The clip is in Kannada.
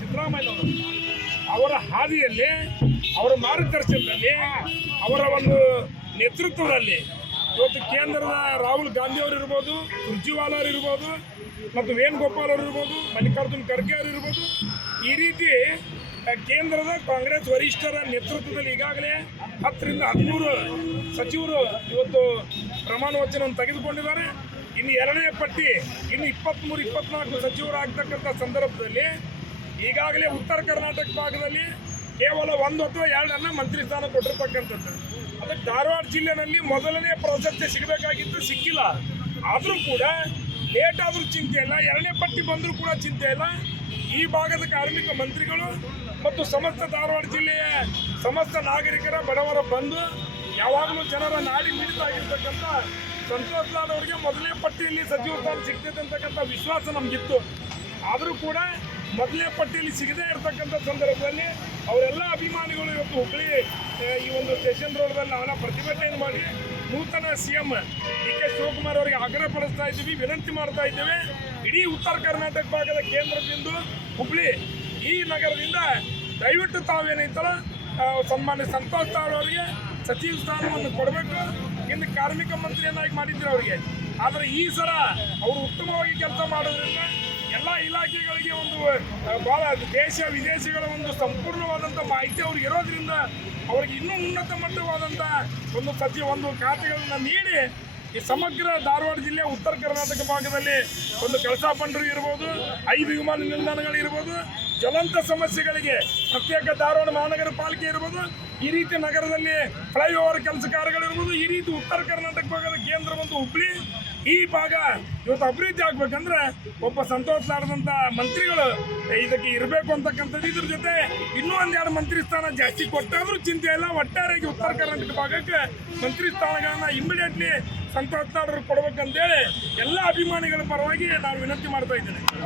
ಸಿದ್ದರಾಮಯ್ಯ ಅವರ ಹಾದಿಯಲ್ಲಿ, ಅವರ ಮಾರ್ಗದರ್ಶನದಲ್ಲಿ, ಅವರ ಒಂದು ನೇತೃತ್ವದಲ್ಲಿ ಇವತ್ತು ಕೇಂದ್ರದ ರಾಹುಲ್ ಗಾಂಧಿ ಅವರು ಇರ್ಬೋದು, ಸುರ್ಜಿವಾಲ ಅವರು ಇರ್ಬೋದು, ಮತ್ತು ವೇಣುಗೋಪಾಲ್ ಅವರು ಇರ್ಬೋದು, ಮಲ್ಲಿಕಾರ್ಜುನ್ ಖರ್ಗೆ ಅವರು ಇರ್ಬೋದು, ಈ ರೀತಿ ಕೇಂದ್ರದ ಕಾಂಗ್ರೆಸ್ ವರಿಷ್ಠರ ನೇತೃತ್ವದಲ್ಲಿ ಈಗಾಗಲೇ 10 ರಿಂದ 13 ಸಚಿವರು ಇವತ್ತು ಪ್ರಮಾಣ ವಚನವನ್ನು ತೆಗೆದುಕೊಂಡಿದ್ದಾರೆ. ಇನ್ನು ಎರಡನೇ ಪಟ್ಟಿ ಇನ್ನು 23-24 ಸಚಿವರು ಆಗ್ತಕ್ಕಂಥ ಸಂದರ್ಭದಲ್ಲಿ ಈಗಾಗಲೇ ಉತ್ತರ ಕರ್ನಾಟಕ ಭಾಗದಲ್ಲಿ ಕೇವಲ 1 ಅಥವಾ 2 ಮಂತ್ರಿ ಸ್ಥಾನ ಕೊಟ್ಟಿರ್ತಕ್ಕಂಥದ್ದು. ಅದಕ್ಕೆ ಧಾರವಾಡ ಜಿಲ್ಲೆಯಲ್ಲಿ ಮೊದಲನೇ ಪ್ರಾಶಸ್ತ್ಯ ಸಿಗಬೇಕಾಗಿತ್ತು, ಸಿಕ್ಕಿಲ್ಲ. ಆದರೂ ಕೂಡ ಲೇಟ್ ಆದರೂ ಚಿಂತೆ ಇಲ್ಲ, ಎರಡನೇ ಪಟ್ಟಿ ಬಂದರೂ ಕೂಡ ಚಿಂತೆ ಇಲ್ಲ. ಈ ಭಾಗದ ಕಾರ್ಮಿಕ ಮಂತ್ರಿಗಳು ಮತ್ತು ಸಮಸ್ತ ಧಾರವಾಡ ಜಿಲ್ಲೆಯ ಸಮಸ್ತ ನಾಗರಿಕರ ಬಡವರ ಬಂದು ಯಾವಾಗಲೂ ಜನರ ನಾಡಿ ಮಿಡಿತಾಗಿರ್ತಕ್ಕಂಥ ಸಂತೋಷ್ ಲಾಡ್ ಅವರಿಗೆ ಮೊದಲನೇ ಪಟ್ಟಿಯಲ್ಲಿ ಸಚಿವ ಸ್ಥಾನ ಸಿಗ್ತೈತೆ ಅಂತಕ್ಕಂಥ ವಿಶ್ವಾಸ ನಮಗಿತ್ತು. ಆದರೂ ಕೂಡ ಮೊದಲನೇ ಪಟ್ಟಿಯಲ್ಲಿ ಸಿಗದೇ ಇರತಕ್ಕಂಥ ಸಂದರ್ಭದಲ್ಲಿ ಅವರೆಲ್ಲ ಅಭಿಮಾನಿಗಳು ಇವತ್ತು ಹುಬ್ಬಳ್ಳಿ ಈ ಒಂದು ಸ್ಟೇಷನ್ ರೋಡ್ದಲ್ಲಿ ನಾವೆಲ್ಲ ಪ್ರತಿಭಟನೆ ಮಾಡಿ ನೂತನ CM DK ಶಿವಕುಮಾರ್ ಅವರಿಗೆ ಆಗ್ರಹ ಪಡಿಸ್ತಾ ಇದ್ದೀವಿ, ವಿನಂತಿ ಮಾಡ್ತಾ ಇದ್ದೇವೆ. ಇಡೀ ಉತ್ತರ ಕರ್ನಾಟಕ ಭಾಗದ ಕೇಂದ್ರದಿಂದ ಹುಬ್ಬಳ್ಳಿ ಈ ನಗರದಿಂದ ದಯವಿಟ್ಟು ತಾವೇನೈತಲ್ಲ ಸನ್ಮಾನ್ಯ ಸಂತೋಷ್ ಲಾಡ್ ಅವರಿಗೆ ಸಚಿವ ಸ್ಥಾನವನ್ನು ಕೊಡಬೇಕು. ಇನ್ನು ಕಾರ್ಮಿಕ ಮಂತ್ರಿಯನ್ನಾಗಿ ಮಾಡಿದ್ರು ಅವರಿಗೆ. ಆದರೆ ಈ ಸಲ ಅವರು ಉತ್ತಮವಾಗಿ ಕೆಲಸ ಮಾಡೋದ್ರಿಂದ ಎಲ್ಲ ಇಲಾಖೆಗಳಿಗೆ ಒಂದು ಭಾಳ ದೇಶ ವಿದೇಶಗಳ ಒಂದು ಸಂಪೂರ್ಣವಾದಂಥ ಮಾಹಿತಿ ಅವ್ರಿಗೆ ಇರೋದ್ರಿಂದ ಅವ್ರಿಗೆ ಇನ್ನೂ ಉನ್ನತ ಮಟ್ಟವಾದಂಥ ಒಂದು ಖಾತೆಗಳನ್ನು ನೀಡಿ ಈ ಸಮಗ್ರ ಧಾರವಾಡ ಜಿಲ್ಲೆಯ ಉತ್ತರ ಕರ್ನಾಟಕ ಭಾಗದಲ್ಲಿ ಒಂದು ಕಳಸಾ ಬಂಡೂರಿ ಇರ್ಬೋದು, 5 ವಿಮಾನ ನಿಲ್ದಾಣಗಳಿರ್ಬೋದು, ಜ್ವಲಂತ ಸಮಸ್ಯೆಗಳಿಗೆ ಪ್ರತ್ಯೇಕ ಧಾರವಾಡ ಮಹಾನಗರ ಪಾಲಿಕೆ ಇರ್ಬೋದು, ಈ ರೀತಿ ನಗರದಲ್ಲಿ ಫ್ಲೈಓವರ್ ಕೆಲಸ ಕಾರ್ಯಗಳಿರ್ಬೋದು, ಈ ರೀತಿ ಉತ್ತರ ಕರ್ನಾಟಕ ಭಾಗದ ಕೇಂದ್ರ ಒಂದು ಹುಬ್ಬಳ್ಳಿ ಈ ಭಾಗ ಇವತ್ತು ಅಭಿವೃದ್ಧಿ ಆಗ್ಬೇಕಂದ್ರೆ ಒಬ್ಬ ಸಂತೋಷ್ ಲಾಡ್ದಂಥ ಮಂತ್ರಿಗಳು ಇದಕ್ಕೆ ಇರಬೇಕು ಅಂತಕ್ಕಂಥದ್ದು. ಇದ್ರ ಜೊತೆ ಇನ್ನೂ 1-2 ಮಂತ್ರಿ ಸ್ಥಾನ ಜಾಸ್ತಿ ಕೊಟ್ಟಾದ್ರೂ ಚಿಂತೆ ಇಲ್ಲ. ಒಟ್ಟಾರೆಯಾಗಿ ಉತ್ತರ ಕರ್ನಾಟಕ ಭಾಗಕ್ಕೆ ಮಂತ್ರಿ ಸ್ಥಾನಗಳನ್ನ ಇಮಿಡಿಯೇಟ್ಲಿ ಸಂತೋಷ್ ಲಾಡ್ ಕೊಡ್ಬೇಕಂತೇಳಿ ಎಲ್ಲ ಅಭಿಮಾನಿಗಳ ಪರವಾಗಿ ನಾನು ವಿನಂತಿ ಮಾಡ್ತಾ ಇದ್ದೇನೆ.